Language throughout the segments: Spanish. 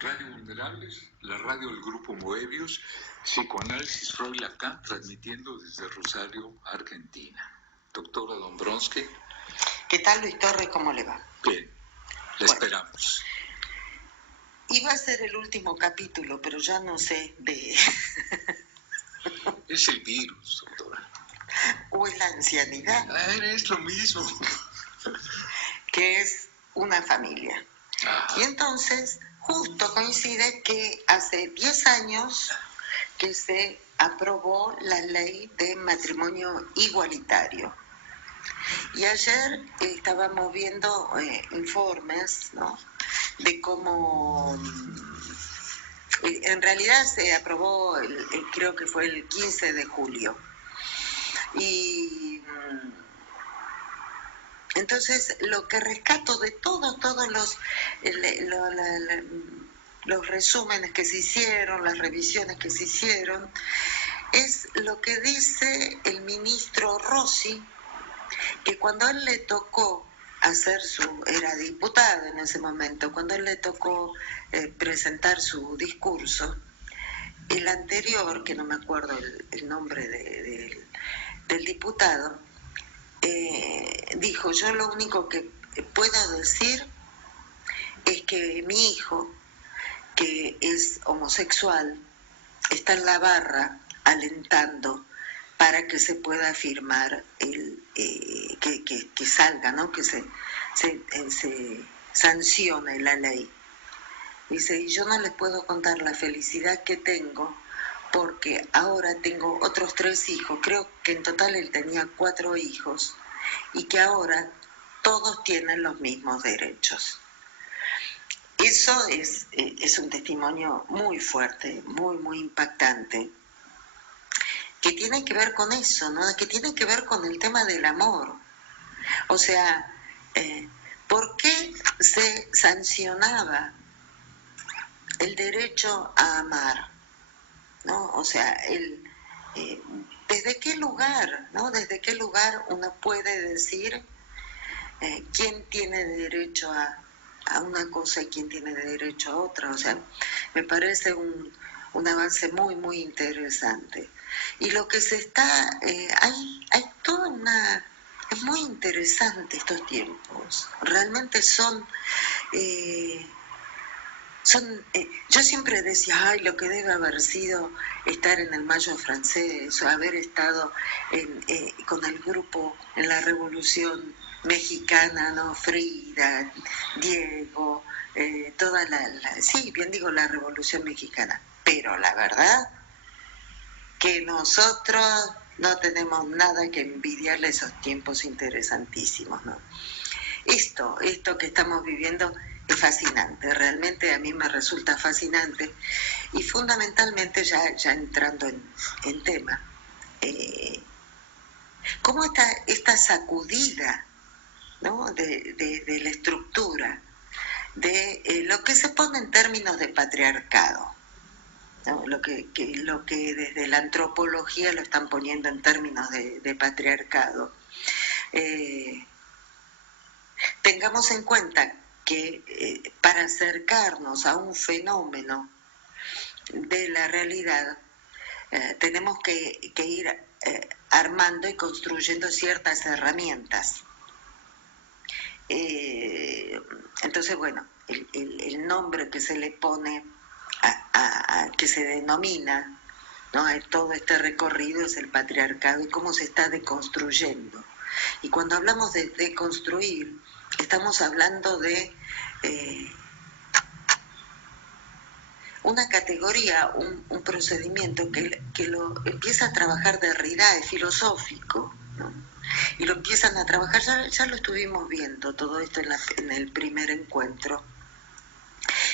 Radio Vulnerables, la radio del Grupo Moebius, Psicoanálisis Freud Lacan, transmitiendo desde Rosario, Argentina. Doctora Dombrowski. ¿Qué tal, Luis Torres? ¿Cómo le va? Bien, la esperamos. Iba a ser el último capítulo, pero ya no sé de... Es el virus, doctora. O es la ancianidad. Es lo mismo. Que es una familia. Y entonces, justo coincide que hace 10 años que se aprobó la ley de matrimonio igualitario. Y ayer estábamos viendo informes, ¿no?, de cómo en realidad se aprobó, creo que fue el 15 de julio. Y entonces lo que rescato de todos los resúmenes que se hicieron, las revisiones que se hicieron, es lo que dice el ministro Rossi, que cuando a él le tocó era diputado en ese momento, cuando a él le tocó presentar su discurso, el anterior, que no me acuerdo el nombre del diputado, dijo: yo lo único que puedo decir es que mi hijo, que es homosexual, está en la barra alentando para que se pueda firmar que salga, ¿no?, que se sancione la ley. Dice: y yo no les puedo contar la felicidad que tengo, porque ahora tengo otros 3 hijos, creo que en total él tenía 4 hijos, y que ahora todos tienen los mismos derechos. Eso es un testimonio muy fuerte, muy impactante, que tiene que ver con eso, ¿no?, que tiene que ver con el tema del amor. O sea, ¿por qué se sancionaba el derecho a amar? ¿No? O sea, ¿desde qué lugar, ¿no? ¿Desde qué lugar uno puede decir quién tiene derecho a una cosa y quién tiene derecho a otra? O sea, me parece un avance muy interesante. Y lo que se está... hay toda una... Es muy interesante estos tiempos. Realmente son... yo siempre decía: ay, lo que debe haber sido estar en el Mayo francés, o haber estado con el grupo en la Revolución Mexicana, ¿no? Frida, Diego, sí, bien digo, la Revolución Mexicana. Pero la verdad que nosotros no tenemos nada que envidiarle a esos tiempos interesantísimos, ¿no? Esto que estamos viviendo es fascinante, realmente a mí me resulta fascinante. Y fundamentalmente, ya entrando en tema, cómo esta sacudida, ¿no?, de la estructura, de lo que se pone en términos de patriarcado, ¿no?, lo que desde la antropología lo están poniendo en términos de patriarcado. Tengamos en cuenta que para acercarnos a un fenómeno de la realidad tenemos que ir armando y construyendo ciertas herramientas. Entonces, bueno, el nombre que se le pone que se denomina, ¿no?, a todo este recorrido es el patriarcado y cómo se está deconstruyendo. Y cuando hablamos de deconstruir, estamos hablando de una categoría, un procedimiento que lo empieza a trabajar Derrida, es filosófico, ¿no? Y lo empiezan a trabajar, ya lo estuvimos viendo todo esto en el primer encuentro,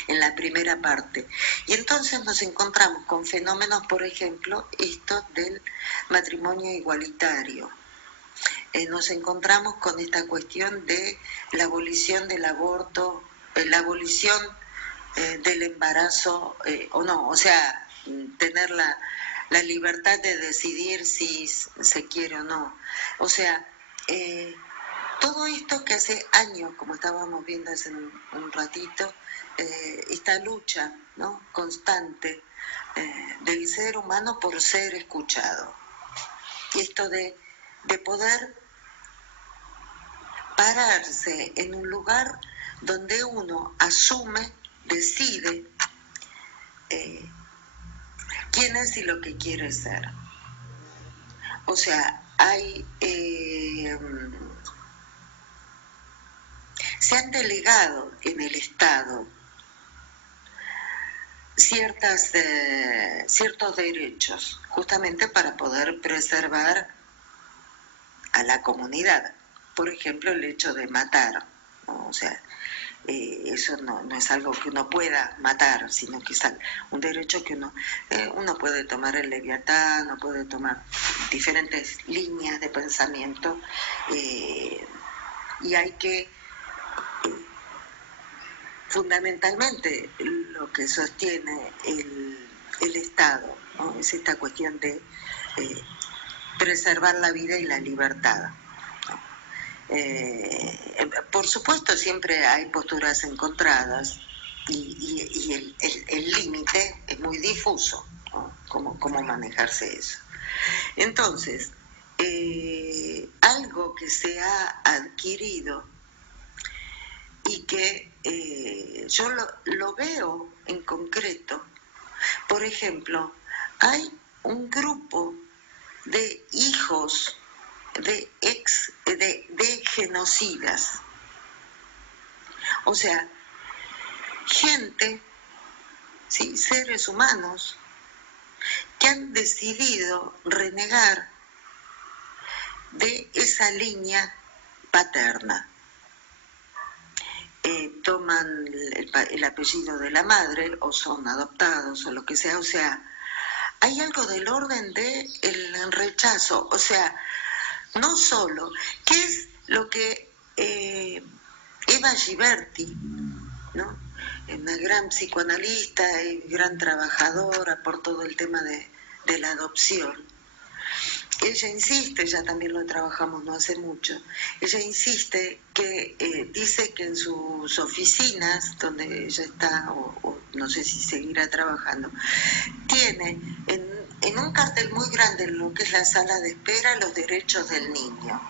en la primera parte. Y entonces nos encontramos con fenómenos, por ejemplo, esto del matrimonio igualitario. Nos encontramos con esta cuestión de la abolición del aborto, la abolición del embarazo o no, o sea, tener la libertad de decidir si se quiere o no. O sea, todo esto que hace años, como estábamos viendo hace un ratito, esta lucha, ¿no?, constante del ser humano por ser escuchado. Y esto de poder pararse en un lugar donde uno asume, decide quién es y lo que quiere ser. O sea, se han delegado en el Estado ciertos derechos, justamente para poder preservar a la comunidad. Por ejemplo, el hecho de matar, ¿no? O sea, eso no es algo que uno pueda matar, sino que es un derecho que uno puede tomar el Leviatán, uno puede tomar diferentes líneas de pensamiento, y hay que, fundamentalmente, lo que sostiene el Estado, ¿no?, es esta cuestión de preservar la vida y la libertad. Por supuesto, siempre hay posturas encontradas y el límite es muy difuso, ¿no?, cómo manejarse eso. Entonces, algo que se ha adquirido y que yo lo veo en concreto, por ejemplo, hay un grupo de hijos de genocidas. O sea, gente, ¿sí?, seres humanos que han decidido renegar de esa línea paterna. Toman el apellido de la madre o son adoptados o lo que sea. O sea, hay algo del orden del rechazo. O sea, no solo, ¿qué es lo que Eva Ghiberti, ¿no?, una gran psicoanalista y gran trabajadora por todo el tema de la adopción? Ella insiste, ya también lo trabajamos no hace mucho, ella insiste que dice que en sus oficinas, donde ella está, o no sé si seguirá trabajando, tiene en un cartel muy grande en lo que es la sala de espera los derechos del niño.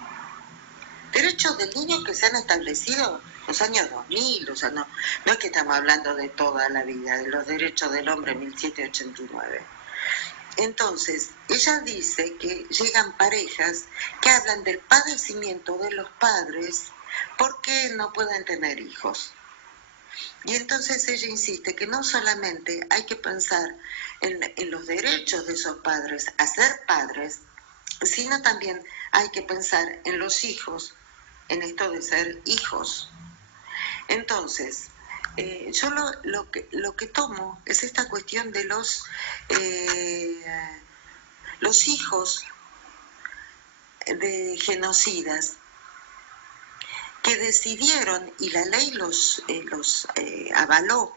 Derechos del niño que se han establecido en los años 2000, o sea, no es que estamos hablando de toda la vida, de los derechos del hombre en 1789. Entonces, ella dice que llegan parejas que hablan del padecimiento de los padres porque no pueden tener hijos. Y entonces ella insiste que no solamente hay que pensar en los derechos de esos padres a ser padres, sino también hay que pensar en los hijos, en esto de ser hijos. Entonces, yo lo que tomo es esta cuestión de los hijos de genocidas que decidieron, y la ley los avaló,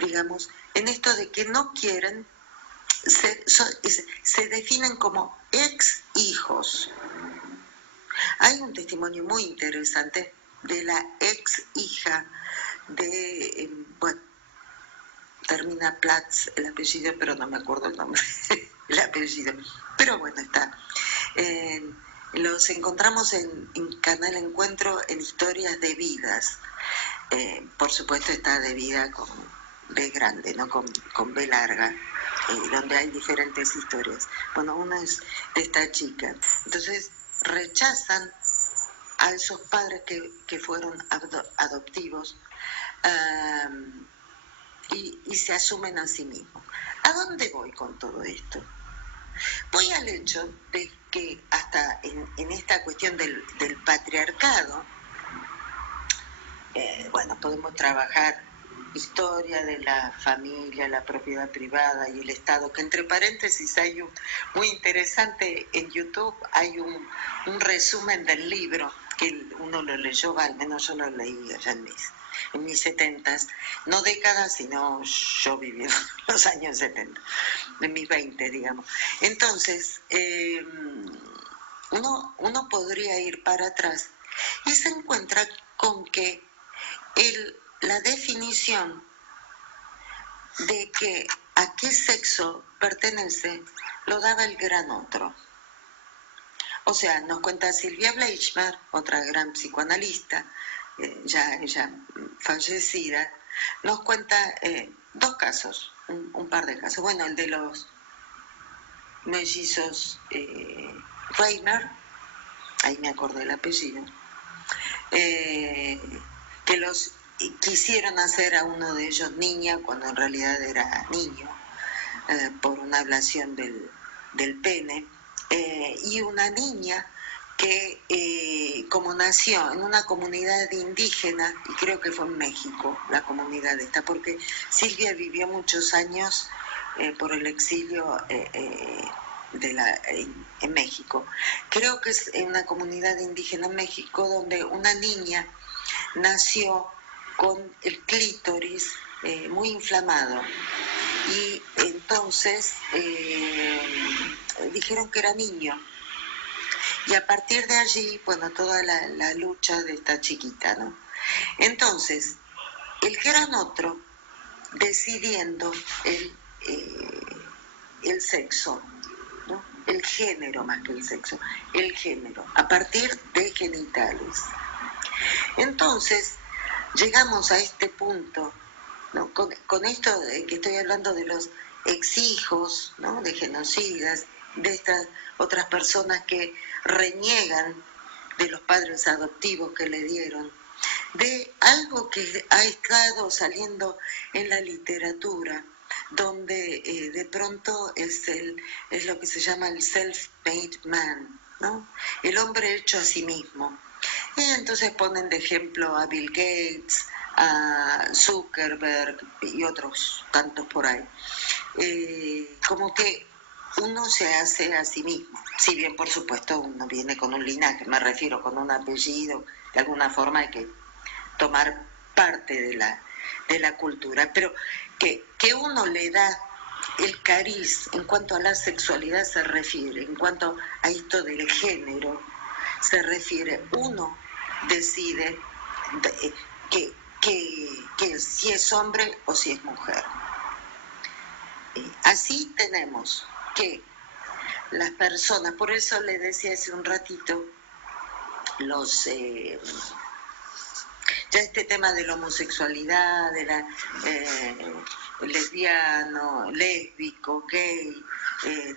digamos, en esto de que no quieren, se definen como ex hijos. Hay un testimonio muy interesante de la ex hija de, bueno, termina Platz el apellido, pero no me acuerdo el nombre, el apellido, pero bueno, está. Los encontramos en Canal Encuentro en Historias de Vidas. Por supuesto está de vida con B grande, no con B larga, donde hay diferentes historias. Bueno, una es de esta chica. Entonces rechazan a esos padres que fueron adoptivos y se asumen a sí mismos. ¿A dónde voy con todo esto? Voy al hecho de que hasta en esta cuestión del patriarcado, bueno, podemos trabajar historia de la familia, la propiedad privada y el Estado, que entre paréntesis hay muy interesante en YouTube, hay un resumen del libro, que uno lo leyó, al menos yo lo leí allá en mis 70s, no décadas, sino yo viví los años 70, en mis 20, digamos. Entonces, uno podría ir para atrás y se encuentra con que la definición de que a qué sexo pertenece lo daba el gran otro. O sea, nos cuenta Silvia Bleichmer, otra gran psicoanalista, ya ella fallecida, nos cuenta dos casos, un par de casos. Bueno, el de los mellizos Reimer, ahí me acordé el apellido, que los quisieron hacer a uno de ellos niña cuando en realidad era niño, por una ablación del pene, y una niña que como nació en una comunidad indígena, y creo que fue en México la comunidad esta, porque Silvia vivió muchos años por el exilio en México. Creo que es en una comunidad indígena en México donde una niña nació con el clítoris muy inflamado y entonces dijeron que era niño. Y a partir de allí, bueno, toda la lucha de esta chiquita, ¿no? Entonces, el gran otro decidiendo el sexo, ¿no? El género más que el sexo, el género, a partir de genitales. Entonces, llegamos a este punto, ¿no? Con esto de que estoy hablando de los exhijos, ¿no? De genocidas, de estas otras personas que reniegan de los padres adoptivos que le dieron, de algo que ha estado saliendo en la literatura, donde de pronto es lo que se llama el self-made man, ¿no? El hombre hecho a sí mismo. Y entonces ponen de ejemplo a Bill Gates, a Zuckerberg y otros tantos por ahí. Como que uno se hace a sí mismo, si bien por supuesto uno viene con un linaje, me refiero con un apellido, de alguna forma hay que tomar parte de la cultura, pero que uno le da el cariz en cuanto a la sexualidad se refiere, en cuanto a esto del género se refiere, uno decide que si es hombre o si es mujer. Así tenemos que las personas, por eso le decía hace un ratito, ya este tema de la homosexualidad, de la lesbiano, lésbico, gay,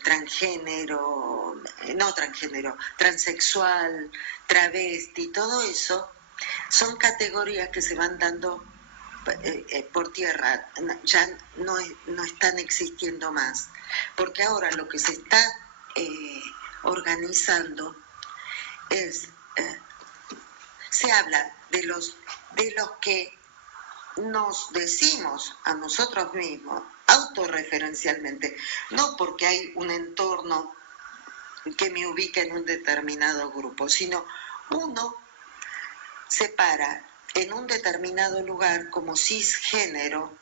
transgénero, no transgénero, transexual, travesti, todo eso son categorías que se van dando por tierra, ya no están existiendo más, porque ahora lo que se está organizando es, se habla de los que nos decimos a nosotros mismos autorreferencialmente, no porque hay un entorno que me ubica en un determinado grupo, sino uno se para en un determinado lugar como cisgénero,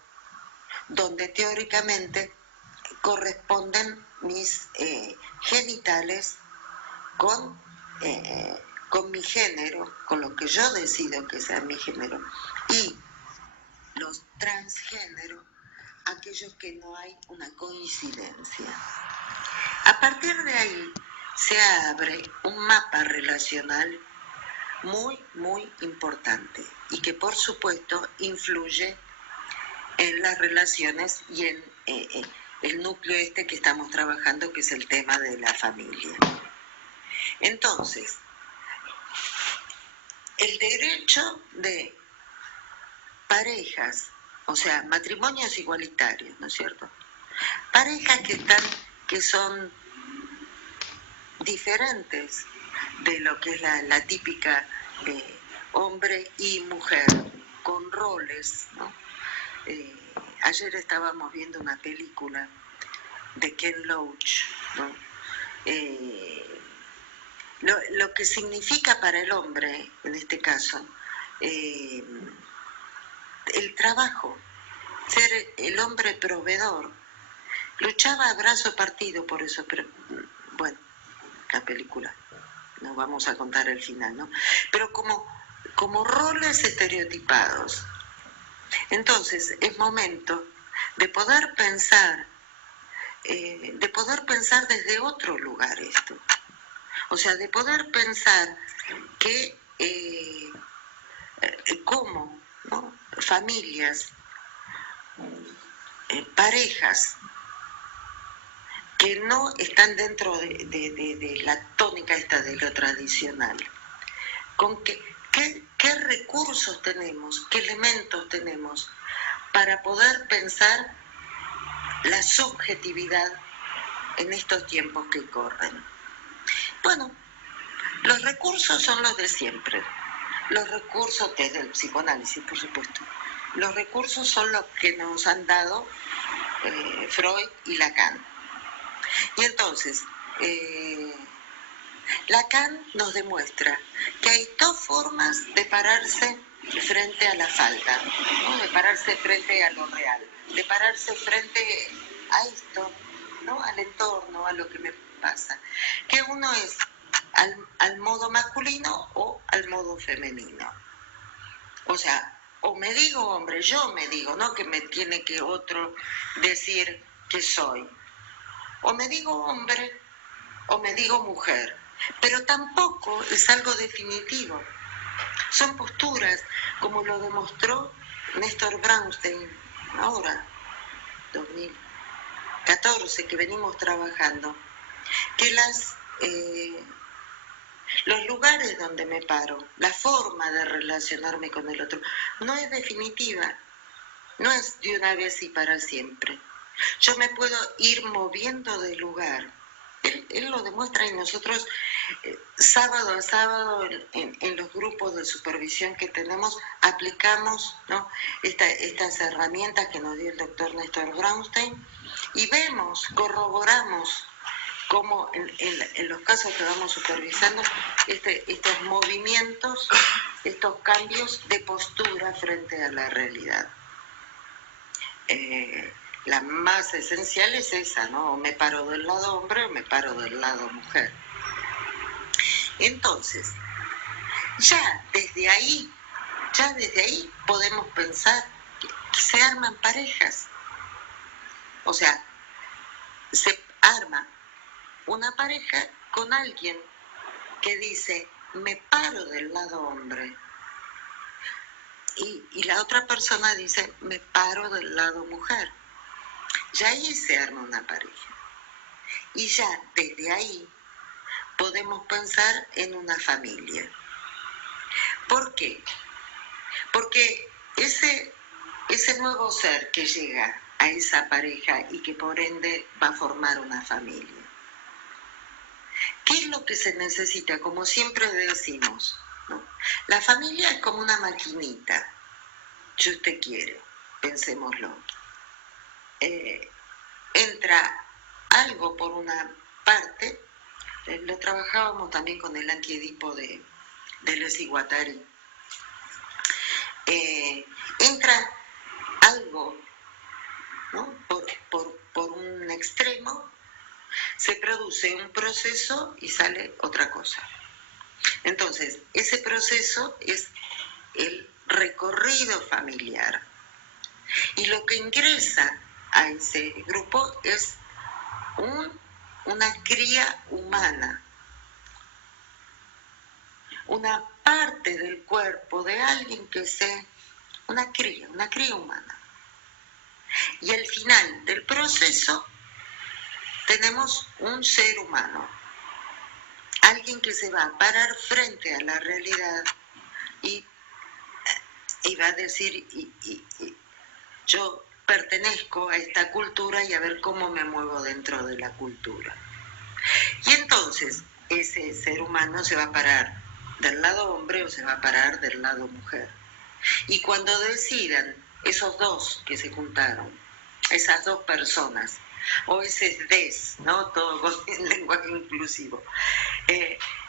donde teóricamente corresponden mis genitales con mi género, con lo que yo decido que sea mi género, y los transgéneros, aquellos que no hay una coincidencia. A partir de ahí se abre un mapa relacional muy, muy importante y que por supuesto influye en las relaciones y en el núcleo este que estamos trabajando, que es el tema de la familia. Entonces, el derecho de parejas, o sea, matrimonios igualitarios, ¿no es cierto? Parejas que son diferentes de lo que es la típica hombre y mujer, con roles, ¿no? Ayer estábamos viendo una película de Ken Loach, ¿no? Lo que significa para el hombre, en este caso, el trabajo, ser el hombre proveedor. Luchaba a brazo partido por eso, pero bueno, la película, no vamos a contar el final, ¿no? Pero como roles estereotipados, Entonces es momento de poder pensar desde otro lugar esto. O sea, de poder pensar que cómo, ¿no? Familias, parejas que no están dentro de la tónica esta de lo tradicional, con qué recursos tenemos, qué elementos tenemos para poder pensar la subjetividad en estos tiempos que corren. Bueno, los recursos son los de siempre. Los recursos desde el psicoanálisis, por supuesto. Los recursos son los que nos han dado Freud y Lacan. Y entonces, Lacan nos demuestra que hay dos formas de pararse frente a la falta, ¿no? De pararse frente a lo real, de pararse frente a esto, ¿no? Al entorno, a lo que me pasa. Que uno es al modo masculino o al modo femenino. O sea, o me digo hombre, yo me digo, no que me tiene que otro decir que soy. O me digo hombre o me digo mujer, pero tampoco es algo definitivo. Son posturas, como lo demostró Néstor Brownstein ahora, 2014, que venimos trabajando, que los lugares donde me paro, la forma de relacionarme con el otro, no es definitiva, no es de una vez y para siempre. Yo me puedo ir moviendo de lugar. Él lo demuestra y nosotros sábado a sábado en los grupos de supervisión que tenemos aplicamos, ¿no? estas herramientas que nos dio el doctor Néstor Brownstein y vemos, corroboramos cómo en los casos que vamos supervisando estos movimientos, estos cambios de postura frente a la realidad. La más esencial es esa, ¿no? O me paro del lado hombre o me paro del lado mujer. Entonces, ya desde ahí podemos pensar que se arman parejas. O sea, se arma una pareja con alguien que dice, me paro del lado hombre. Y la otra persona dice, me paro del lado mujer. Ya ahí se arma una pareja. Y ya desde ahí podemos pensar en una familia. ¿Por qué? Porque ese nuevo ser que llega a esa pareja y que por ende va a formar una familia, ¿qué es lo que se necesita? Como siempre decimos, ¿no? La familia es como una maquinita, si usted quiere, pensémoslo. Entra algo por una parte, lo trabajábamos también con el antiedipo de Deleuze y Guattari. Entra algo, ¿no? por un extremo, se produce un proceso y sale otra cosa. Entonces, ese proceso es el recorrido familiar. Y lo que ingresa a ese grupo es una cría humana, una parte del cuerpo de alguien que sea una cría humana. Y al final del proceso tenemos un ser humano, alguien que se va a parar frente a la realidad y va a decir, yo pertenezco a esta cultura y a ver cómo me muevo dentro de la cultura. Y entonces ese ser humano se va a parar del lado hombre o se va a parar del lado mujer. Y cuando decidan esos dos que se juntaron, esas dos personas, o ese des, ¿no? Todo con lenguaje inclusivo,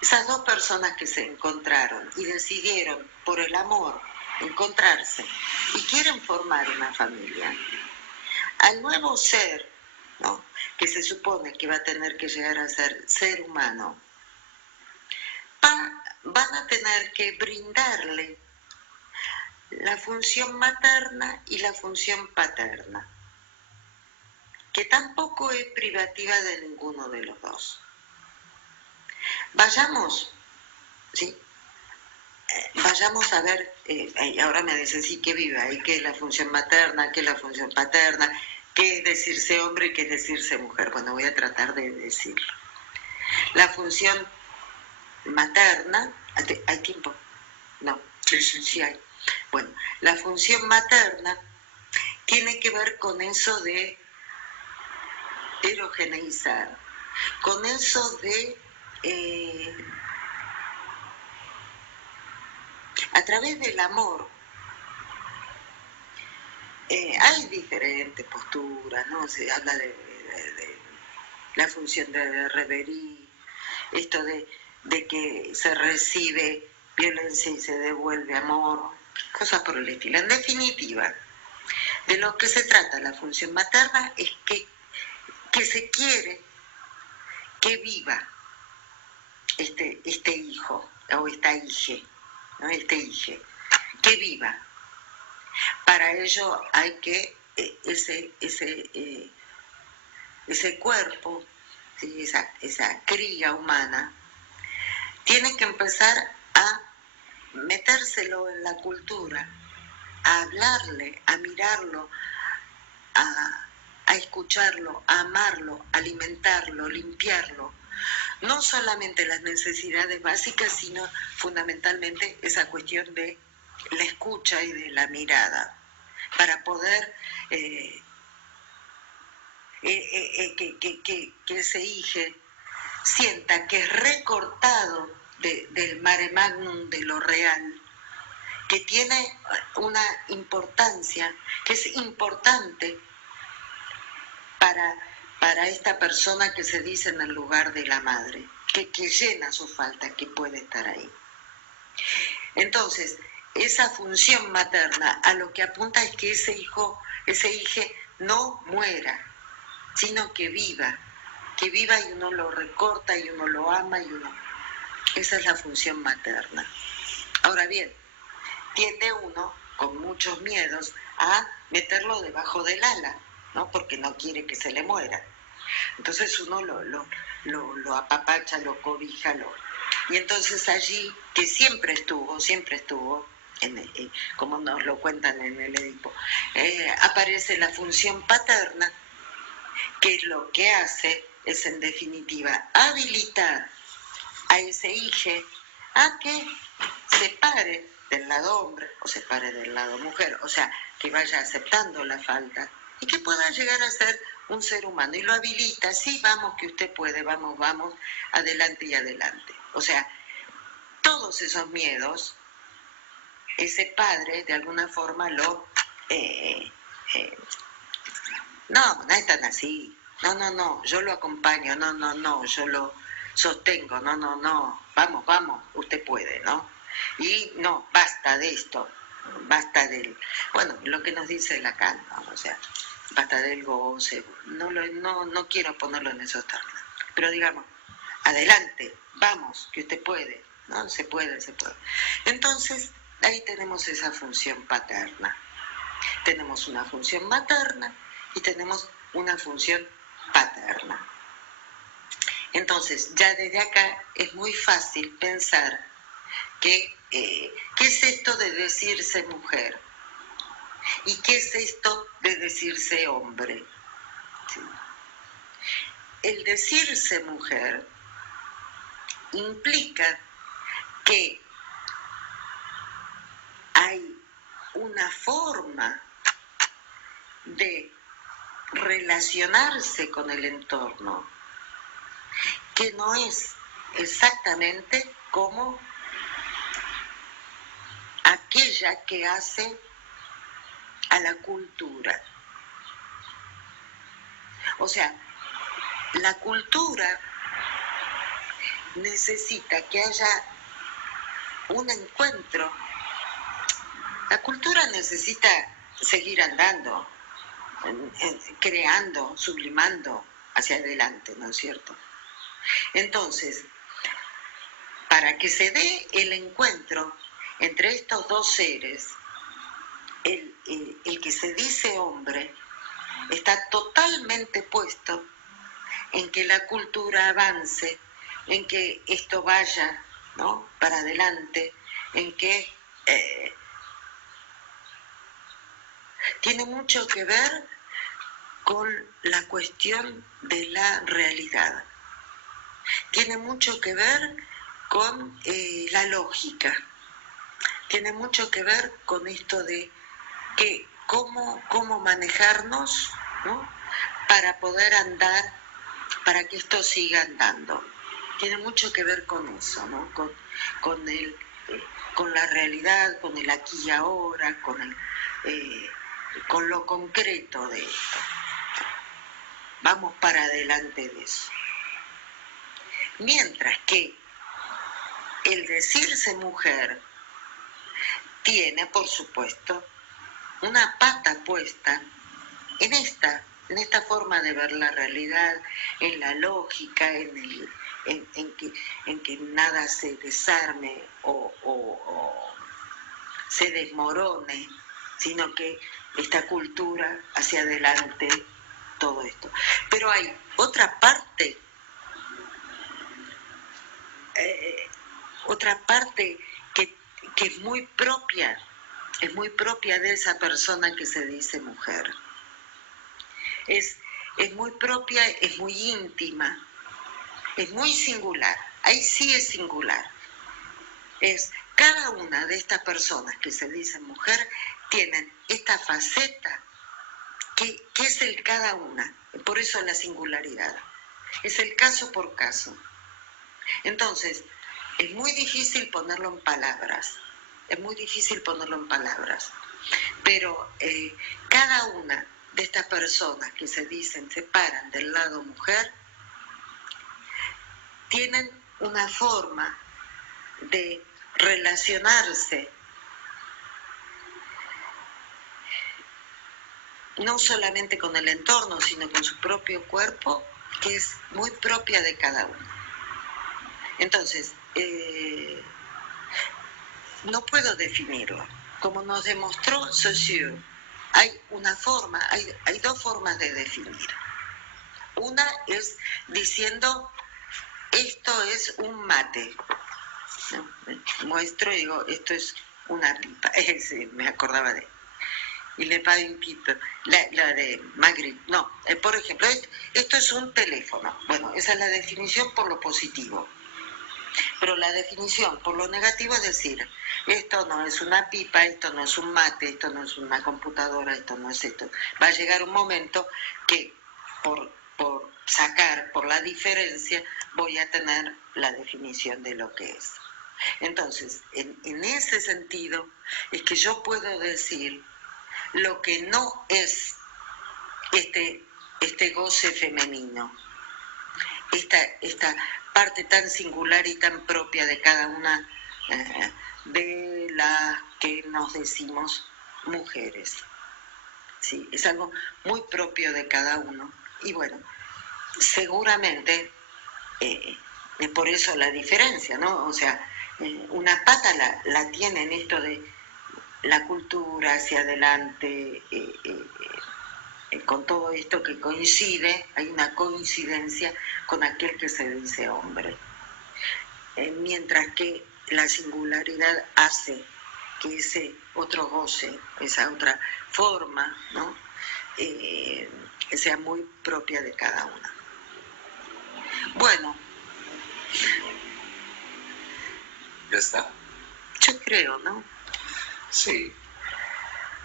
esas dos personas que se encontraron y decidieron por el amor encontrarse y quieren formar una familia, al nuevo ser, ¿no? Que se supone que va a tener que llegar a ser humano, van a tener que brindarle la función materna y la función paterna, que tampoco es privativa de ninguno de los dos. Vayamos, ¿sí? Vayamos a ver, ahora me dicen, sí, ¿qué viva? ¿Y qué es la función materna? ¿Qué es la función paterna? ¿Qué es decirse hombre y qué es decirse mujer? Bueno, voy a tratar de decirlo. La función materna, ¿hay tiempo? No. Sí hay. Bueno, la función materna tiene que ver con eso de erogeneizar, con eso de a través del amor. Hay diferentes posturas, ¿no? Se habla de la función de reverie, esto de que se recibe violencia y se devuelve amor, cosas por el estilo. En definitiva, de lo que se trata la función materna es que se quiere que viva este hijo o esta hija, ¿no? Este hije, que viva. Para ello hay que ese cuerpo, ¿sí? esa cría humana, tiene que empezar a metérselo en la cultura, a hablarle, a mirarlo, a escucharlo, a amarlo, a alimentarlo, limpiarlo. No solamente las necesidades básicas, sino fundamentalmente esa cuestión de la escucha y de la mirada, para poder que ese hijo sienta que es recortado del mare magnum de lo real, que tiene una importancia, que es importante para esta persona que se dice en el lugar de la madre, que llena su falta, que puede estar ahí. Entonces, esa función materna a lo que apunta es que ese hijo no muera, sino que viva y uno lo recorta y uno lo ama y uno... Esa es la función materna. Ahora bien, tiende uno, con muchos miedos, a meterlo debajo del ala, ¿no? Porque no quiere que se le muera. Entonces uno lo apapacha, lo cobija, y entonces allí, que siempre estuvo, como nos lo cuentan en el Edipo, aparece la función paterna, que lo que hace es, en definitiva, habilitar a ese hijo a que se pare del lado hombre o se pare del lado mujer, o sea, que vaya aceptando la falta y que pueda llegar a ser un ser humano, y lo habilita. Sí, vamos, que usted puede, vamos, adelante y adelante. O sea, todos esos miedos, ese padre de alguna forma no es tan así, no, yo lo acompaño, no, yo lo sostengo, no, vamos, usted puede, ¿no? Y no, basta de esto, basta del, bueno, lo que nos dice Lacan, ¿no? O sea, basta del goce, no quiero ponerlo en esos términos, pero digamos, adelante, vamos, que usted puede, ¿no? Se puede. Entonces, ahí tenemos esa función paterna. Tenemos una función materna y tenemos una función paterna. Entonces, ya desde acá es muy fácil pensar que, ¿qué es esto de decirse mujer? ¿Y qué es esto de decirse hombre? ¿Sí? El decirse mujer implica que hay una forma de relacionarse con el entorno que no es exactamente como aquella que hace a la cultura. O sea, la cultura necesita que haya un encuentro. La cultura necesita seguir andando, creando, sublimando hacia adelante, ¿no es cierto? Entonces, para que se dé el encuentro entre estos dos seres, el que se dice hombre está totalmente puesto en que la cultura avance, en que esto vaya, ¿no?, para adelante, en que tiene mucho que ver con la cuestión de la realidad. Tiene mucho que ver con la lógica. Tiene mucho que ver con esto de que cómo manejarnos, ¿no?, para poder andar, para que esto siga andando. Tiene mucho que ver con eso, ¿no?, con la realidad, con el aquí y ahora, con lo concreto de esto. Vamos para adelante de eso. Mientras que el decirse mujer tiene, por supuesto, una pata puesta en esta forma de ver la realidad, en la lógica, en que nada se desarme o se desmorone, sino que esta cultura hacia adelante, todo esto. Pero hay otra parte que es muy propia de esa persona que se dice mujer. Es muy propia, es muy íntima, es muy singular. Ahí sí es singular. Es cada una de estas personas que se dicen mujer tienen esta faceta que es el cada una. Por eso la singularidad. Es el caso por caso. Entonces, es muy difícil ponerlo en palabras. Pero cada una de estas personas que se paran del lado mujer, tienen una forma de relacionarse no solamente con el entorno, sino con su propio cuerpo, que es muy propia de cada uno. Entonces, no puedo definirlo. Como nos demostró Saussure, hay dos formas de definir. Una es diciendo, esto es un mate. Muestro y digo, esto es una pipa. Sí, me acordaba de... Y le pago un pito, la de Magritte. No, por ejemplo, esto es un teléfono. Bueno, esa es la definición por lo positivo. Pero la definición por lo negativo es decir, esto no es una pipa, esto no es un mate, esto no es una computadora, esto no es esto. Va a llegar un momento que por la diferencia, voy a tener la definición de lo que es. Entonces, en ese sentido, es que yo puedo decir lo que no es este goce femenino, esta parte tan singular y tan propia de cada una de las que nos decimos mujeres. Sí, es algo muy propio de cada uno. Y bueno, seguramente por eso la diferencia, ¿no? O sea, una pata la tiene en esto de la cultura hacia adelante, con todo esto que coincide, hay una coincidencia con aquel que se dice hombre. Mientras que la singularidad hace que ese otro goce, esa otra forma, ¿no?, sea muy propia de cada una. Bueno. ¿Ya está? Yo creo, ¿no? Sí.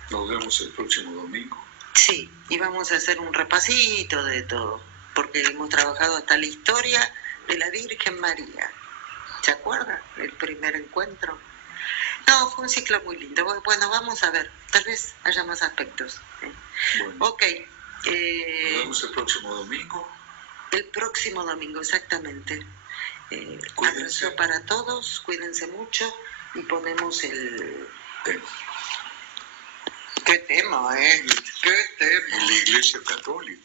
Nos vemos el próximo domingo. Sí, y vamos a hacer un repasito de todo, porque hemos trabajado hasta la historia de la Virgen María. ¿Se acuerdan? El primer encuentro. No, fue un ciclo muy lindo. Bueno, vamos a ver, tal vez haya más aspectos. Bueno. Ok. Nos vemos el próximo domingo. El próximo domingo, exactamente. Abrazo para todos, cuídense mucho y ponemos el tema. ¿Qué tema, eh? ¿Qué tema? En la Iglesia Católica.